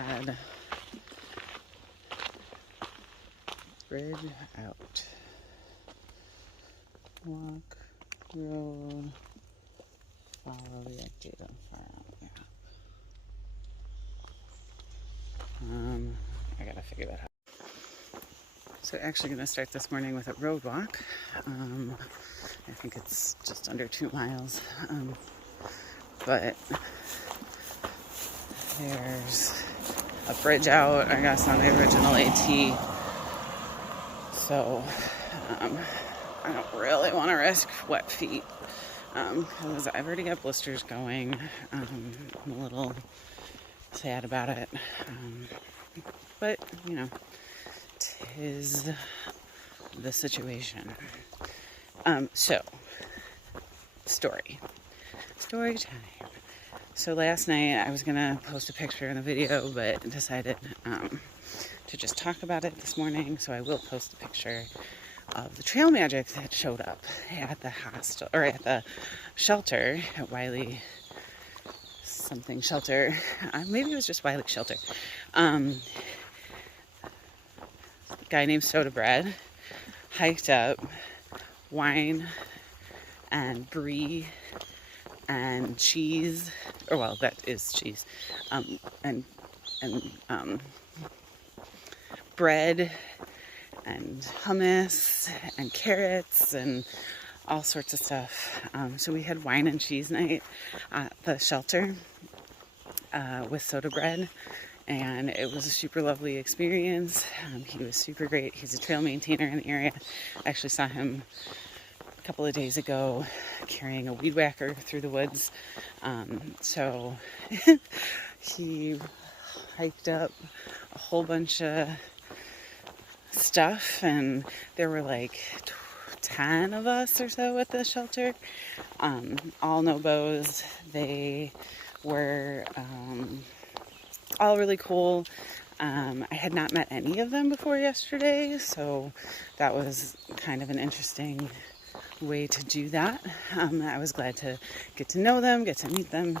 had bridge out, walk, road, follow the update on fire. Yeah. I gotta figure that out. So actually going to start this morning with a road walk. I think it's just under 2 miles. But there's a bridge out, I guess, on the original AT. So I don't really want to risk wet feet because I've already got blisters going. I'm a little sad about it. But, you know, 'tis the situation. So, story time. So last night I was gonna post a picture in the video, but decided to just talk about it this morning. So I will post a picture of the trail magic that showed up at the hostel, or at the shelter at Wiley something shelter. Maybe it was just Wiley Shelter. A guy named Soda Bread hiked up wine and brie and cheese, or well, that is cheese, and bread and hummus and carrots and all sorts of stuff. So we had wine and cheese night at the shelter with Soda Bread, and it was a super lovely experience. He was super great. He's a trail maintainer in the area. I actually saw him a couple of days ago carrying a weed whacker through the woods. So he hiked up a whole bunch of stuff, and there were like 10 of us or so at the shelter, all no bows. They were all really cool. I had not met any of them before yesterday, so that was kind of an interesting way to do that. I was glad to get to know them, get to meet them.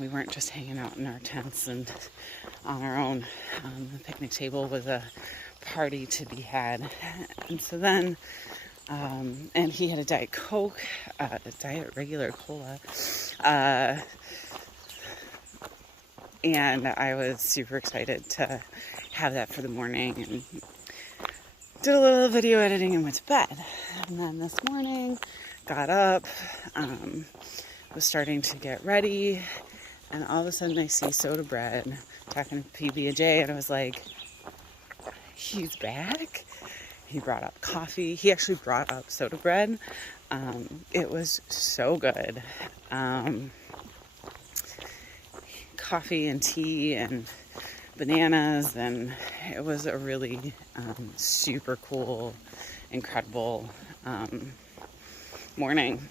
We weren't just hanging out in our tents and on our own. The picnic table was a party to be had. And so then, and he had a Diet Coke, a Diet regular cola, and I was super excited to have that for the morning, and did a little video editing and went to bed. And then this morning, got up, was starting to get ready, and all of a sudden I see Soda Bread talking to PB&J, and I was like, he's back? He brought up coffee. He actually brought up Soda Bread. It was so good. Coffee and tea and bananas, and it was a really super cool, incredible morning.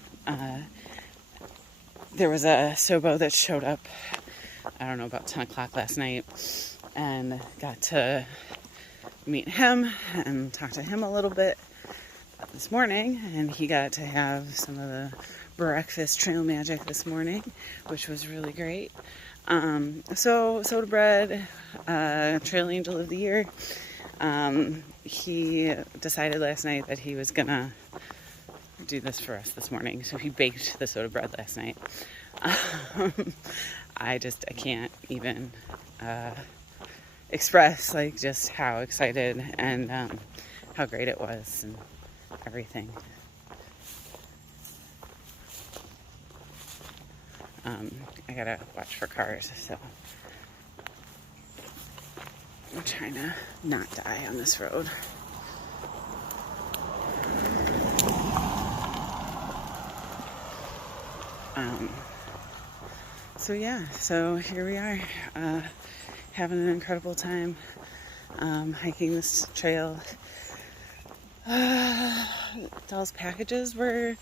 There was a Sobo that showed up, I don't know, about 10 o'clock last night, and got to meet him and talk to him a little bit this morning, and he got to have some of the breakfast trail magic this morning, which was really great. So Soda Bread, Trail Angel of the Year, he decided last night that he was gonna do this for us this morning, so he baked the Soda Bread last night. I can't even express like just how excited and how great it was and everything. I gotta watch for cars, so I'm trying to not die on this road. So yeah, so here we are, having an incredible time, hiking this trail. Doll's packages were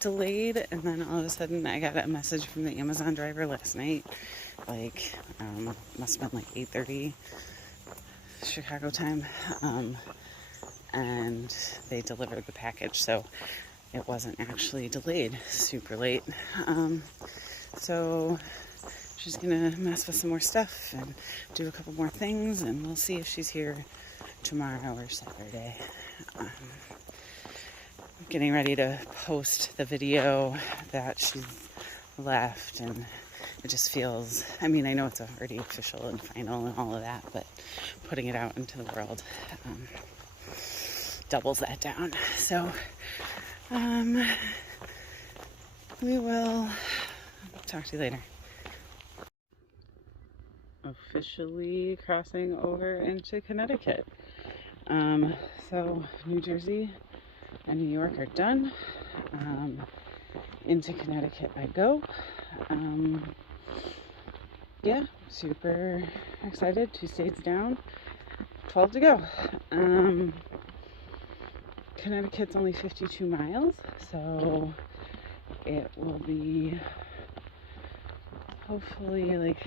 delayed, and then all of a sudden I got a message from the Amazon driver last night, like, must have been like 8:30 Chicago time, and they delivered the package, so it wasn't actually delayed super late. So she's gonna mess with some more stuff and do a couple more things, and we'll see if she's here tomorrow or Saturday. I'm getting ready to post the video that she's left, and it just feels, I mean, I know it's already official and final and all of that, but putting it out into the world doubles that down. So we will talk to you later. Officially crossing over into Connecticut. So New Jersey and New York are done. Into Connecticut I go. Yeah, super excited. 2 states down, 12 to go. Connecticut's only 52 miles, so it will be hopefully like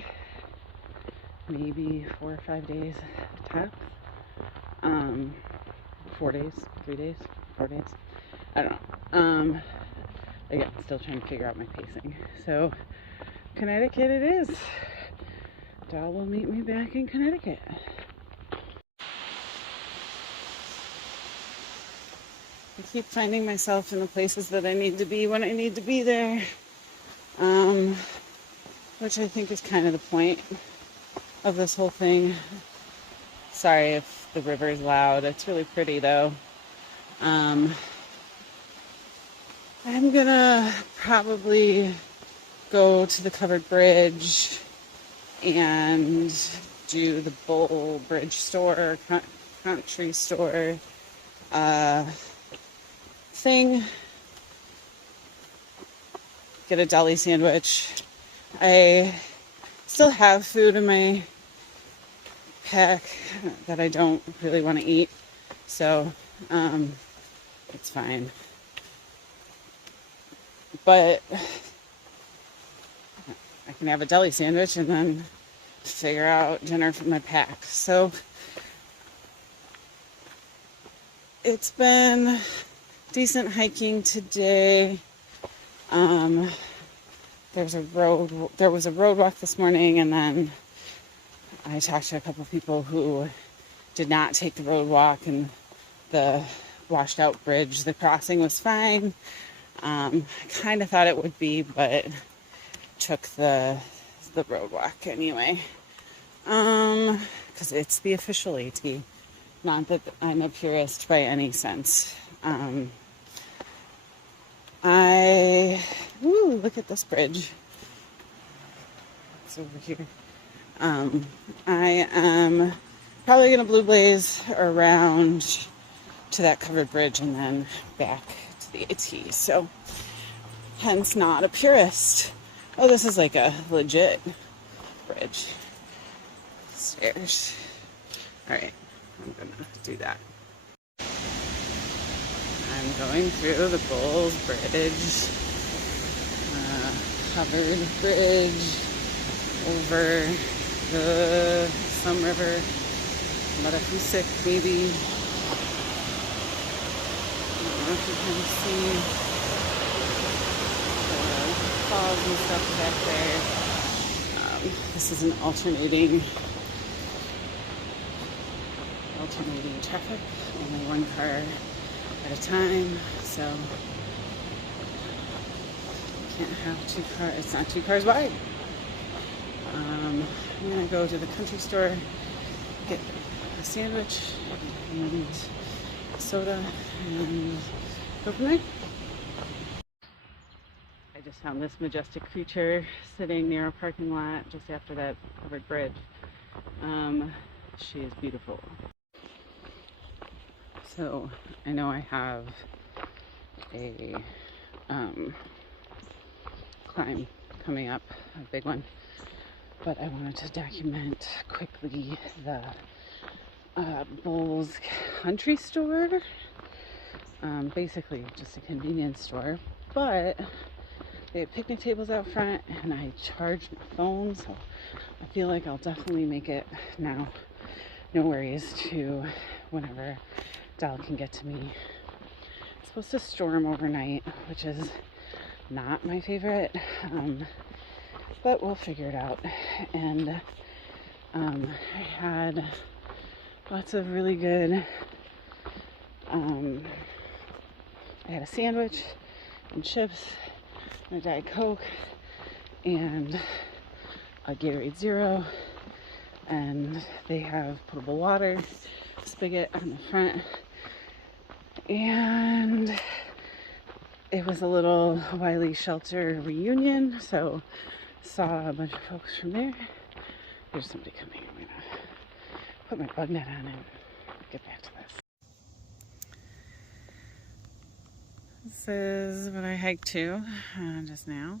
maybe 4 or 5 days tops. 4 days, 3 days, 4 days. I don't know. Again, still trying to figure out my pacing. So Connecticut it is. Doll will meet me back in Connecticut. I keep finding myself in the places that I need to be when I need to be there. Which I think is kind of the point of this whole thing. Sorry if the river is loud. It's really pretty though. I'm gonna probably go to the covered bridge and do the Bowl Bridge store, country store thing. Get a deli sandwich. I still have food in my pack that I don't really want to eat, so it's fine. But I can have a deli sandwich and then figure out dinner for my pack. So it's been decent hiking today. There was a road walk this morning, and then I talked to a couple of people who did not take the road walk, and the washed out bridge, the crossing was fine. I kind of thought it would be, but took the road walk anyway. Because it's the official AT. Not that I'm a purist by any sense. Look at this bridge. It's over here. I am probably going to blue blaze around to that covered bridge and then back to the AT. So, hence not a purist. Oh, this is like a legit bridge. Stairs. Alright, I'm going to do that. I'm going through the Bulls Bridge, covered bridge over some river, Matafusic maybe. I don't know if you can see the falls and stuff back there. This is an alternating traffic, only one car at a time, so you can't have 2 cars, it's not 2 cars wide. I'm gonna go to the country store, get a sandwich and soda, and go from there. I just found this majestic creature sitting near a parking lot just after that covered bridge. She is beautiful. So I know I have a climb coming up, a big one, but I wanted to document quickly the Bulls country store. Basically just a convenience store, but they have picnic tables out front, and I charge my phone, so I feel like I'll definitely make it now. No worries to whenever Dal can get to me. It's supposed to storm overnight, which is not my favorite. but we'll figure it out. And I had lots of really good, I had a sandwich and chips and a Diet Coke and a Gatorade Zero, and they have potable water spigot on the front, and it was a little Wiley Shelter reunion, so saw a bunch of folks from there. There's somebody coming. I'm gonna put my bug net on and get back to this. This is what I hiked to just now.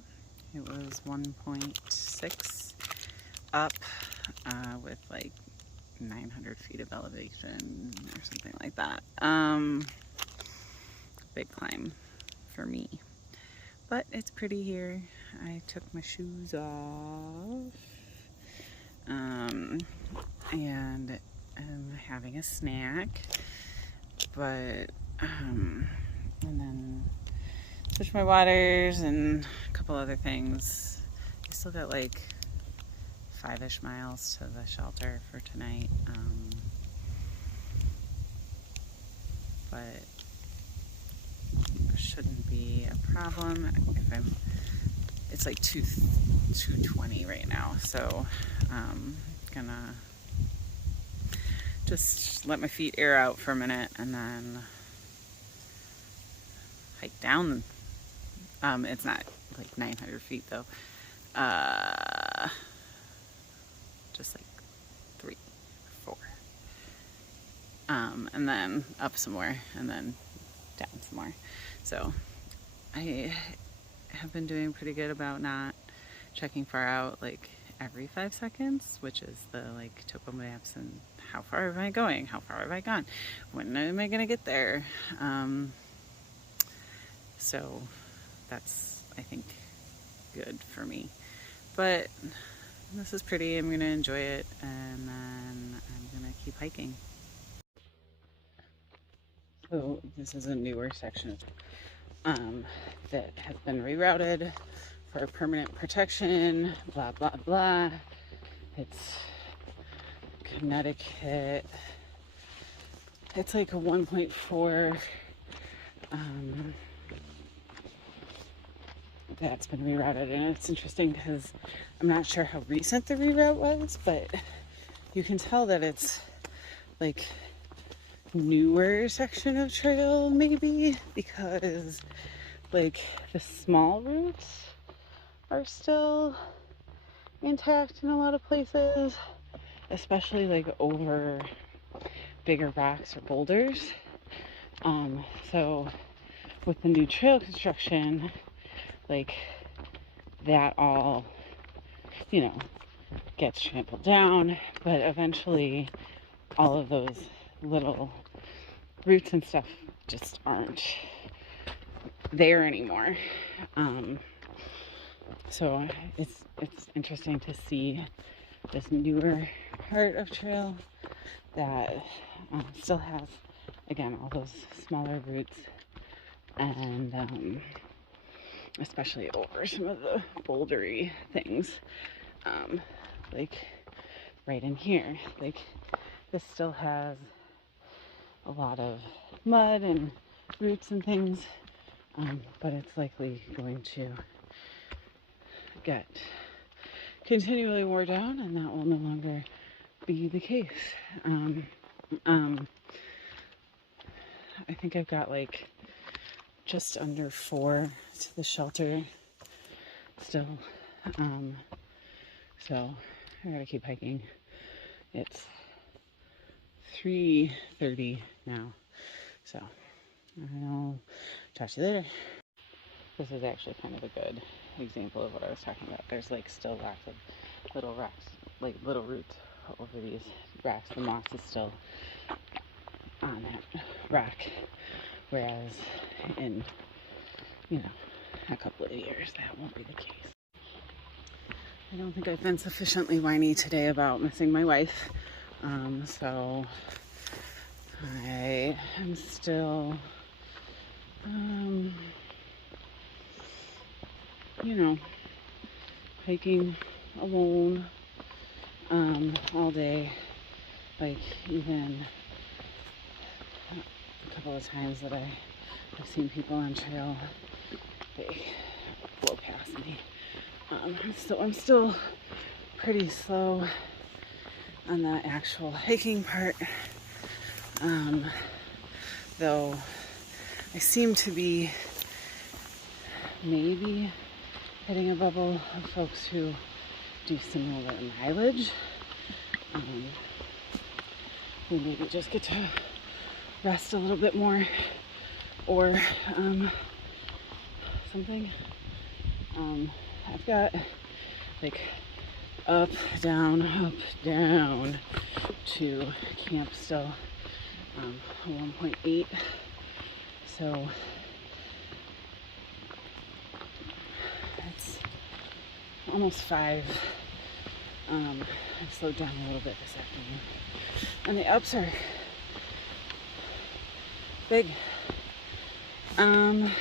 It was 1.6 up with like 900 feet of elevation or something like that. Big climb for me, but it's pretty here. I took my shoes off and I'm having a snack, but and then switch my waters and a couple other things. I still got like 5-ish miles to the shelter for tonight, but it shouldn't be a problem. It's like 2:20 right now, so I'm gonna just let my feet air out for a minute and then hike down. It's not like 900 feet though. Just like 3 or 4. And then up some more and then down some more. So I have been doing pretty good about not checking far out like every 5 seconds, which is the like topo maps and how far am I going? How far have I gone? When am I gonna get there? So that's, I think, good for me. But this is pretty. I'm gonna enjoy it, and then I'm gonna keep hiking. So this is a newer section that has been rerouted for permanent protection, blah blah blah. It's Connecticut. It's like a 1.4 that's been rerouted, and it's interesting because I'm not sure how recent the reroute was, but you can tell that it's like newer section of trail maybe, because like the small routes are still intact in a lot of places, especially like over bigger rocks or boulders. So with the new trail construction, like that all, you know, gets trampled down, but eventually all of those little roots and stuff just aren't there anymore. So it's interesting to see this newer part of trail that still has, again, all those smaller roots, and especially over some of the bouldery things, like right in here. Like this still has a lot of mud and roots and things, but it's likely going to get continually wore down, and that will no longer be the case. I think I've got like just under 4 to the shelter still, so I gotta keep hiking. It's 3:30 now, so I'll talk to you later. This is actually kind of a good example of what I was talking about. There's like still lots of little rocks, like little roots over these rocks. The moss is still on that rock, whereas in, you know, a couple of years that won't be the case. I don't think I've been sufficiently whiny today about missing my wife, so I am still, you know, hiking alone all day. Like, even a couple of times that I've seen people on trail, they blow past me. I'm still pretty slow on the actual hiking part, though I seem to be maybe hitting a bubble of folks who do similar mileage, who maybe just get to rest a little bit more or something. I've got like up, down to camp still, 1.8. So it's almost 5. I've slowed down a little bit this afternoon. And the ups are big. I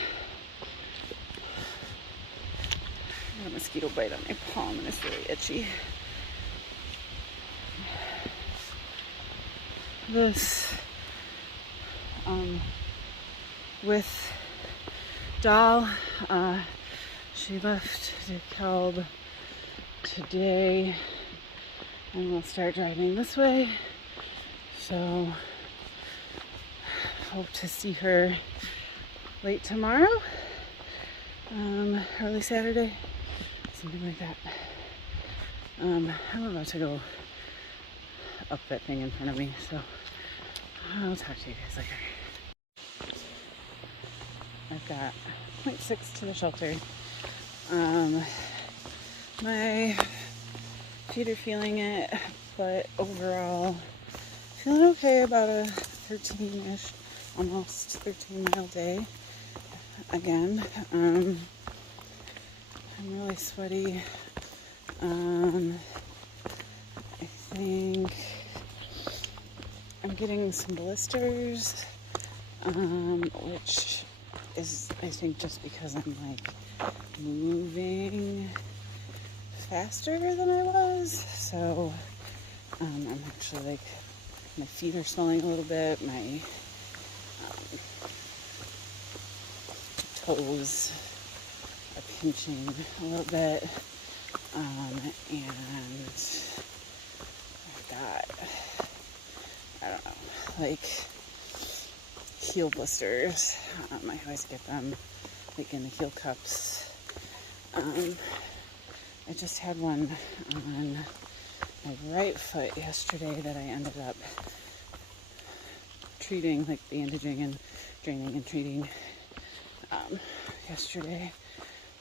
got a mosquito bite on my palm and it's really itchy. This, with Doll, she left DeKalb today and we'll start driving this way. So, hope to see her late tomorrow, early Saturday, something like that. I'm about to go up that thing in front of me, so I'll talk to you guys later. I've got 0.6 to the shelter. My feet are feeling it, but overall feeling okay about a 13-ish, almost 13-mile day. Again, I'm really sweaty. I think I'm getting some blisters, which is, I think, just because I'm like moving faster than I was. So I'm actually like, my feet are swelling a little bit, my toes are pinching a little bit, and I've got, I don't know, like heel blisters. I always get them like in the heel cups. I just had one on my right foot yesterday that I ended up treating, like bandaging and draining and treating yesterday,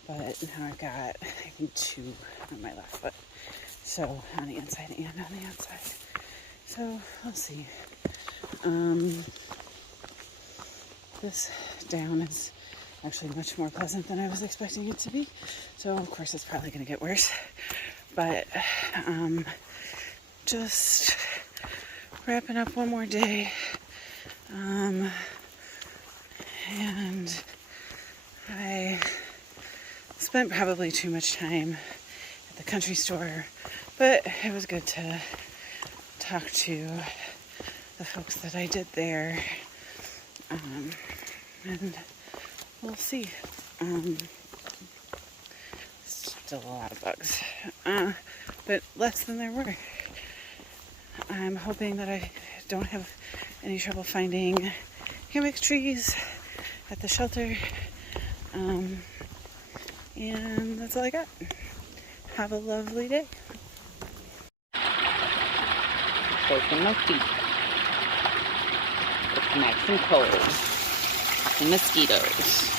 but now I've got, I think, 2 on my left foot, so on the inside and on the outside. So we'll see. This down is actually much more pleasant than I was expecting it to be, so of course it's probably going to get worse, but just wrapping up one more day, and I spent probably too much time at the country store, but it was good to talk to the folks that I did there, and we'll see. Still a lot of bugs, but less than there were. I'm hoping that I don't have any trouble finding hammock trees at the shelter, and that's all I got. Have a lovely day. Soaking my feet. It's nice and cold. The mosquitoes.